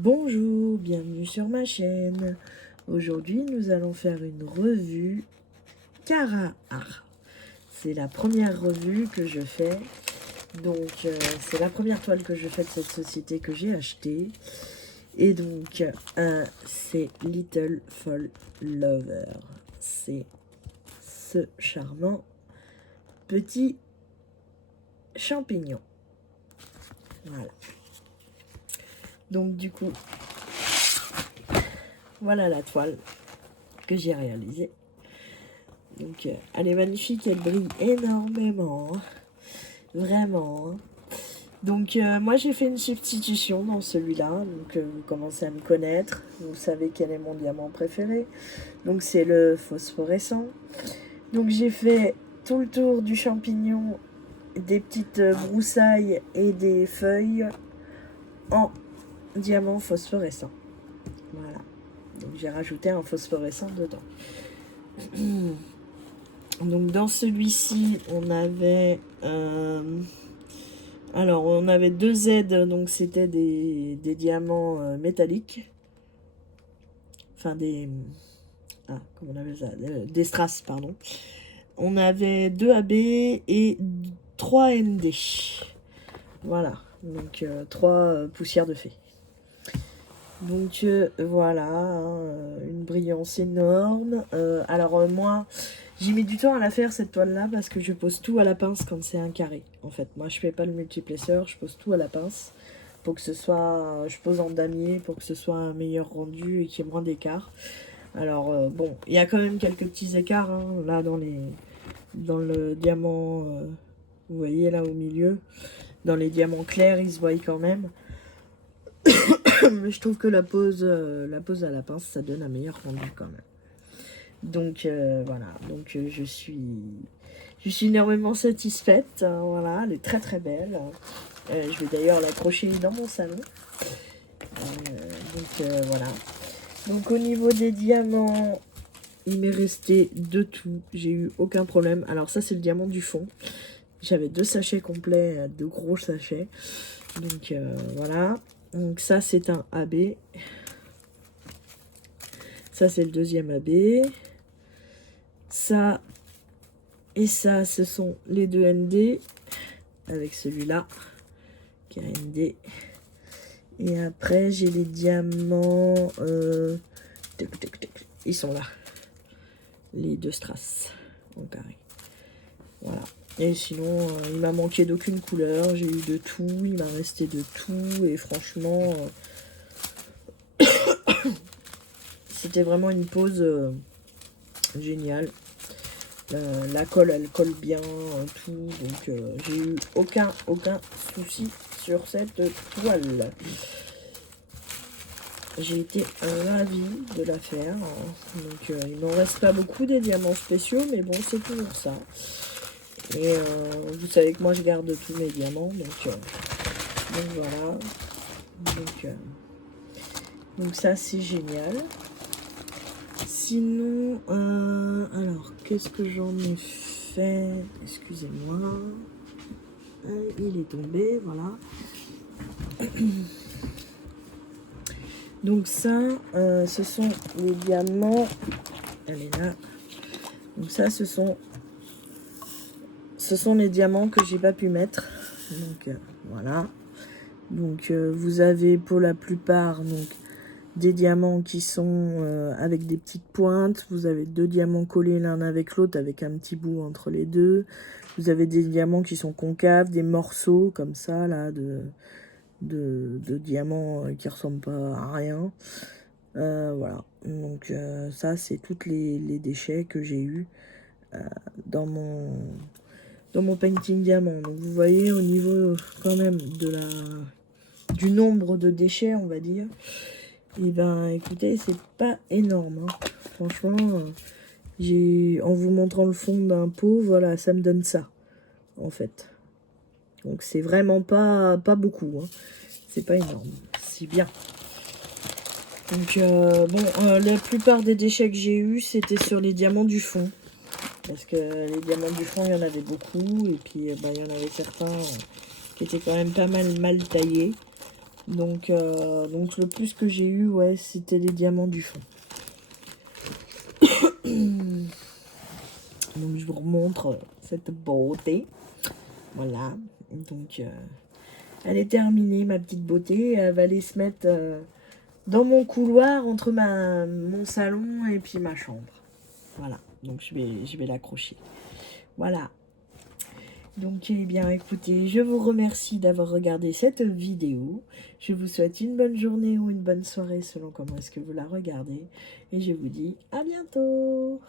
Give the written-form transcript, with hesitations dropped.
Bonjour, bienvenue sur ma chaîne. Aujourd'hui, nous allons faire une revue Cara Art. C'est la première revue que je fais. Donc, c'est la première toile que je fais de cette société que j'ai achetée. Et donc, c'est Little Fall Lover. C'est ce charmant petit champignon. Voilà. Donc, du coup, voilà la toile que j'ai réalisée. Donc, elle est magnifique, elle brille énormément. Vraiment. Donc, moi, j'ai fait une substitution dans celui-là. Donc, vous commencez à me connaître. Vous savez quel est mon diamant préféré. Donc, c'est le phosphorescent. Donc, j'ai fait tout le tour du champignon, des petites broussailles et des feuilles en diamant phosphorescent. Voilà. Donc, j'ai rajouté un phosphorescent dedans. Donc dans celui-ci, on avait on avait deux Z, donc c'était des diamants métalliques. Enfin comment on appelle ça, des strass, pardon. On avait 2 AB et 3 ND. Voilà, donc 3 poussières de fée. Donc voilà, une brillance énorme. Moi, j'ai mis du temps à la faire cette toile là parce que je pose tout à la pince quand c'est un carré. En fait, moi je fais pas le multiplesseur, je pose tout à la pince pour que ce soit, je pose en damier pour que ce soit un meilleur rendu et qu'il y ait moins d'écart. Alors bon, il y a quand même quelques petits écarts hein, là dans le diamant, vous voyez là au milieu, dans les diamants clairs, ils se voient quand même. Mais je trouve que la pose à la pince, ça donne un meilleur rendu quand même. Donc voilà, donc je suis énormément satisfaite. Voilà, elle est très très belle. Je vais d'ailleurs l'accrocher dans mon salon. Voilà. Donc au niveau des diamants, il m'est resté de tout. J'ai eu aucun problème. Alors ça c'est le diamant du fond. J'avais 2 sachets complets, 2 gros sachets. Donc voilà. Donc ça c'est un AB. Ça c'est le deuxième AB. Ça et ça, ce sont les 2 ND. Avec celui-là, qui est un ND. Et après, j'ai les diamants. Ils sont là. Les 2 strass en carré. Voilà. Et sinon, il m'a manqué d'aucune couleur. J'ai eu de tout. Il m'a resté de tout. Et franchement, c'était vraiment une pose géniale. La colle, elle colle bien, tout. Donc, j'ai eu aucun souci sur cette toile. J'ai été ravie de la faire. Donc, il n'en reste pas beaucoup des diamants spéciaux, mais bon, c'est toujours ça. Et vous savez que moi, je garde tous mes diamants. Donc voilà. Donc ça, c'est génial. Sinon, alors, qu'est-ce que j'en ai fait? Excusez-moi. Il est tombé, voilà. Donc ça, ce sont les diamants. Elle est là. Donc ça, ce sont les diamants que j'ai pas pu mettre. Donc voilà. Donc vous avez pour la plupart donc des diamants qui sont avec des petites pointes. Vous avez 2 diamants collés l'un avec l'autre avec un petit bout entre les deux. Vous avez des diamants qui sont concaves, des morceaux comme ça là de diamants qui ressemblent pas à rien. Voilà. Donc ça c'est toutes les déchets que j'ai eu dans mon painting diamant. Donc vous voyez au niveau quand même du nombre de déchets on va dire. Et ben écoutez, c'est pas énorme. Hein. Franchement, en vous montrant le fond d'un pot, voilà, ça me donne ça, en fait. Donc c'est vraiment pas beaucoup. Hein. C'est pas énorme. C'est bien. Donc la plupart des déchets que j'ai eu, c'était sur les diamants du fond. Parce que les diamants du fond, il y en avait beaucoup. Et puis il y en avait certains qui étaient quand même pas mal taillés. Donc le plus que j'ai eu, ouais, c'était les diamants du fond. Donc je vous remontre cette beauté. Voilà. Donc elle est terminée, ma petite beauté. Elle va aller se mettre dans mon couloir entre mon salon et puis ma chambre. Voilà. Donc je vais l'accrocher. Voilà. Donc, eh bien, écoutez, je vous remercie d'avoir regardé cette vidéo. Je vous souhaite une bonne journée ou une bonne soirée selon comment est-ce que vous la regardez. Et je vous dis à bientôt.